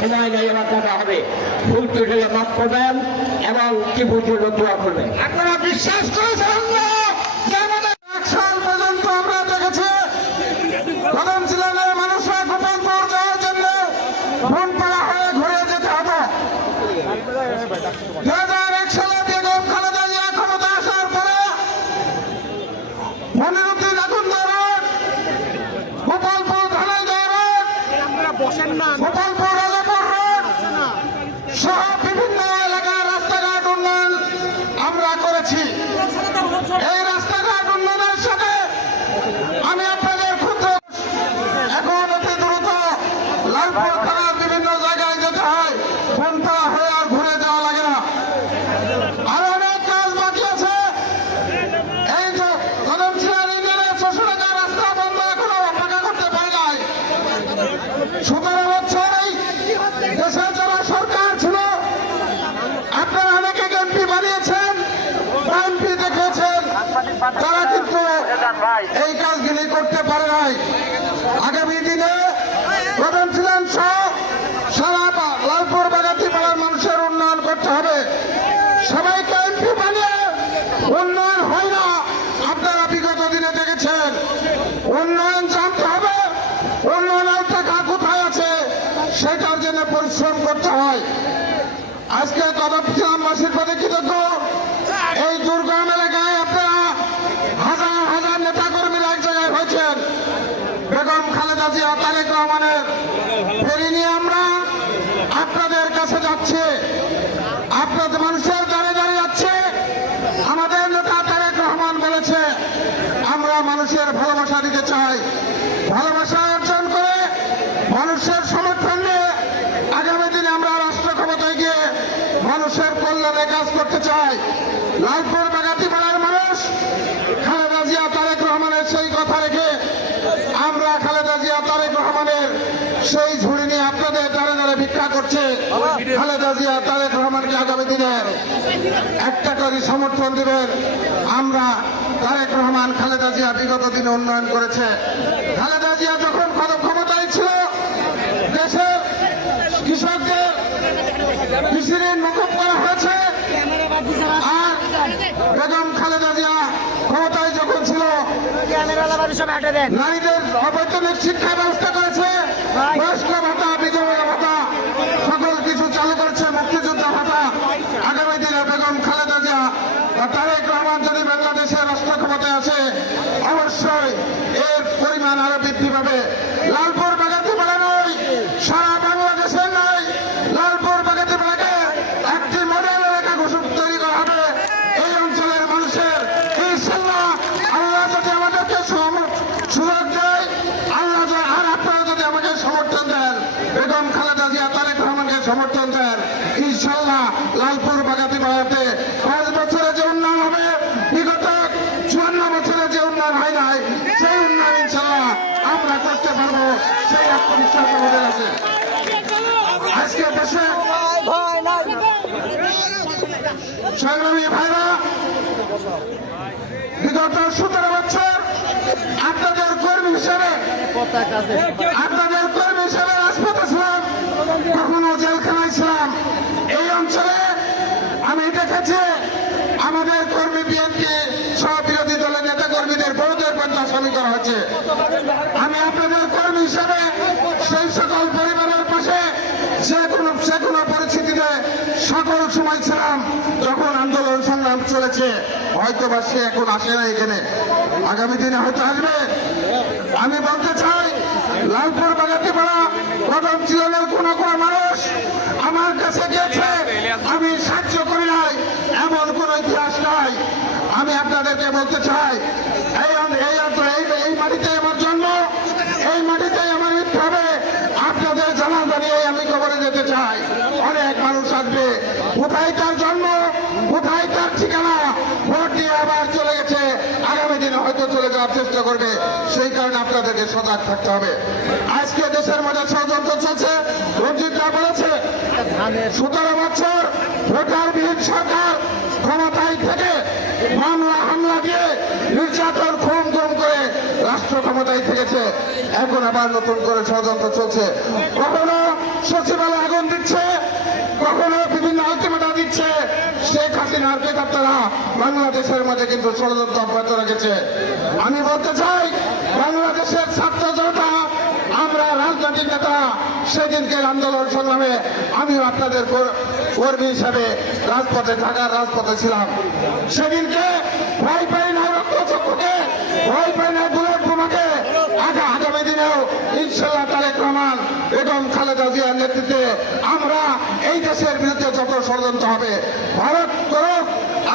সময় নেই আমার কথা হবে। ভুল তুলে মাফ করবেন এবং কি ভুল দোয়া করবেন। আপনারা বিশ্বাস করেছেন না যে আমাদের এক সাল পর্যন্ত আমরা দেখেছি কদম সিলানের মানুষরা গোপালপুর যাওয়ার জন্য ভ্রমপাড়া হয়ে ঘুরে যেতে হতো দু হাজার এক সালে বেগম খালেদা জিয়া ক্ষমতা আসার পরে Moniruddin Akund road Gopalpur Dhanaidah road Gopalpur Rajapur road সহ বিভিন্ন এলাকার রাস্তাঘাট উন্নয়ন আমরা করেছি এই রাস্তাঘাট উন্নয়নের সাথে আমি আপনাদের ক্ষুদ্র এখন অতি দ্রুত লালপুর থানার বিভিন্ন জায়গায় যেতে হয় ফোনপাড়া হয়ে আর ঘুরে যাওয়া লাগে না আরও অনেক কাজ বাকি আছে এই যে কদম সিনার ইউনিয়নের ছশো টাকা রাস্তা বন্ধ এখনও পাকা করতে পারে নাই সতেরো বছর এই দেশে যারা সরকার ছিল আপনারা অনেকে এমপি বানিয়েছেন এমপি দেখেছেন তারা কিন্তু এই কাজগুলি করতে পারে নাই আগামী দিনে প্রধান ছিলেন সহ সারা বা- লালপুর বাগাতি পাড়ার মানুষের উন্নয়ন করতে হবে সবাইকে এমপি বানিয়ে উন্নয়ন হয় না আপনারা বিগত দিনে দেখেছেন উন্নয়ন জানতে হবে উন্নয়নের টাকা কোথায় আছে সেটার জন্য পরিশ্রম করতে হয়। আজকে কদমবাসীর প্রতি কৃতজ্ঞ। এই দুর্গম এলাকায় আপনারা হাজার হাজার নেতা কর্মীরা এক জায়গায় হয়েছেন। বেগম খালেদা জিয়া, তারেক রহমানের। ফেরি নিয়ে আমরা আপনাদের কাছে যাচ্ছে। আপনাদের মানুষের দাঁড়িয়ে দাঁড়িয়ে যাচ্ছে। আমাদের নেতা তারেক রহমান বলেছে, আমরা মানুষের ভালোবাসা দিতে চাই ভালোবাসা অর্জন করে মানুষের সমর্থন নিয়ে আগামী দিনে আমরা রাষ্ট্র ক্ষমতায় গিয়ে মানুষের কল্যাণে কাজ করতে চাই লালপুর বাগাতি পাড়ার মানুষ, খালেদা জিয়া, তারেক রহমানের সেই কথা রেখে আমরা খালেদা জিয়া, তারেক রহমানের সেই ঝুড়ি নিয়ে আপনাদের দ্বারে দ্বারে ভিক্ষা করছে। খালেদা জিয়া, তারেক রহমানকে আগামী দিনে একটা করে সমর্থন দেবেন। আমরা তারেক রহমান, খালেদা জিয়া বিগত দিনে উন্নয়ন করেছে। খালেদা জিয়া যখন ক্ষম- ক্ষমতায় ছিল দেশের কৃষকদের কৃষি ঋণ মুকুব করা হয়েছে আর বেগম খালেদা জিয়া ক্ষমতায় যখন ছিল নারীদের অবৈতনিক শিক্ষা ব্যবস্থা করেছে। বয়স্ক ভাতা সকল কিছু চালু করেছে মুক্তিযোদ্ধা ভাতা আগামী দিনে বেগম খালেদা জিয়া বা তারেক রহমান যদি বাংলাদেশের রাষ্ট্র ক্ষমতায় আসে অবশ্যই এর পরিমাণ আরও বৃদ্ধি পাবে লালপুর বাগাতি পাড়া নয় সারা বাংলাদেশে নয় লালপুর বাগাতি পাড়াকে একটি মডেল এলাকা ঘোষণা তৈরি করা হবে এই অঞ্চলের মানুষের ইনশাল্লাহ আল্লাহ যদি আমাদেরকে সম- সুযোগ দেয় আল্লাহ যদি- আর আপনারা যদি আমাকে সমর্থন দেন বেগম খালেদা জিয়া তারেক রহমানকে সমর্থন দেন ইনশাল্লাহ লালপুর বাগাতি পাড়াতে পাঁচ বছরে যে উন্নয়ন হবে বিগত চুয়ান্ন বছরে যে উন্নয়ন হয় নাই সেই উন্নয়ন ইনশাল্লাহ আমরা করতে পারব সেই আত্মবিশ্বাস আমাদের আছে আজকে দেশে সংগ্রামী ভাইরা, বিগত সতেরো বছর আপনাদের কর্মী আপনাদের কর্মী হিসেবে রাজপথে ছিলাম কখনো জেলখানায় ছিলাম এই অঞ্চলে আমি দেখেছি আমাদের কর্মী বিএনপি সহ বিরোধী দলের নেতা কর্মীদের বহুদের করা হচ্ছে আমি আপনাদের কর্মী হিসেবে সেই সকল পরিবারের পাশে যে কোনো যে কোনো পরিস্থিতিতে সকল সময় ছিলাম, যখন আন্দোলন সংগ্রাম চলেছে হয়তো বা সে এখন আসে না এখানে। আগামী দিনে হয়তো আসবে। আমি বলতে চাই, লালপুর বাগাতি পাড়া প্রথম জীবনের কোন কোন মানুষ আমার কাছে গিয়েছে, আমি সাহায্য করি নাই, এমন কোন ইতিহাস নাই। আমি আপনাদেরকে বলতে চাই এই মাটিতে আমার জন্ম এই মাটিতে আমার মৃত্যু হবে আপনাদের জানা জানিয়ে আমি কবরে যেতে চাই অনেক মানুষ আসবে কোথায় তার জন্ম? কোথায় তার ঠিকানা? ভোট দিয়ে আবার চলে গেছে। আগামী দিনে হয়তো চলে যাওয়ার চেষ্টা করবে। সেই কারণে আপনাদেরকে সজাগ থাকতে হবে। আজকে দেশের মধ্যে ষড়যন্ত্র চলছে। রঞ্জিতরা বলেছে, সতেরো বছর ভোটারবিহীন সরকার ক্ষমতায় থেকে মামলা, হামলা দিয়ে নির্যাতন, খুন, গুম করে রাষ্ট্র ক্ষমতায় থেকেছে। এখন আবার নতুন করে ষড়যন্ত্র চলছে। কখনো সচিবালয় আগুন দিচ্ছে, কখনো শেখ হাসিনার বেকারতারা বাংলাদেশের মধ্যে কিন্তু ষড়যন্ত্র অব্যাহত রেখেছে। আমি বলতে চাই, বাংলাদেশের ছাত্র জনতা, আমরা রাজনৈতিক নেতা, সেদিনকে আন্দোলন সংগ্রামে আমিও আপনাদের কর- কর্মী হিসাবে রাজপথে ঢাকার রাজপথে ছিলাম। সেদিনকে ভয় পাই না রক্তচক্ষকে, ভয় পাই না বুলেট বোমাকে আগা আগামী দিনেও ইনশাল্লাহ তারেক রহমান বেগম খালেদা জিয়ার নেতৃত্বে আমরা এই দেশের বিরুদ্ধে যত ষড়যন্ত্র হবে, ভারত করুক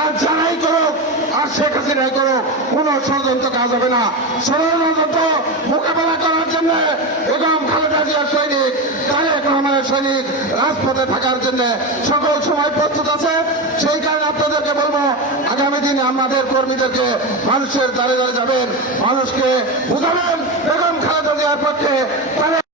আর যারাই করুক আর শেখ হাসিনাই করুক, কোনো ষড়যন্ত্র কাজ হবে না। ষড়যন্ত্র মোকাবেলা করার জন্য বেগম খালেদা জিয়ার সৈনিক, তারেক রহমানের সৈনিক রাজপথে থাকার জন্য সকল সময় প্রস্তুত আছে। সেই কারণে আপনাদেরকে বলব, আগামী দিনে আমাদের কর্মীদেরকে মানুষের দ্বারে দ্বারে যাবেন, মানুষকে বুঝাবেন। বেগম খালেদা জিয়ার পক্ষে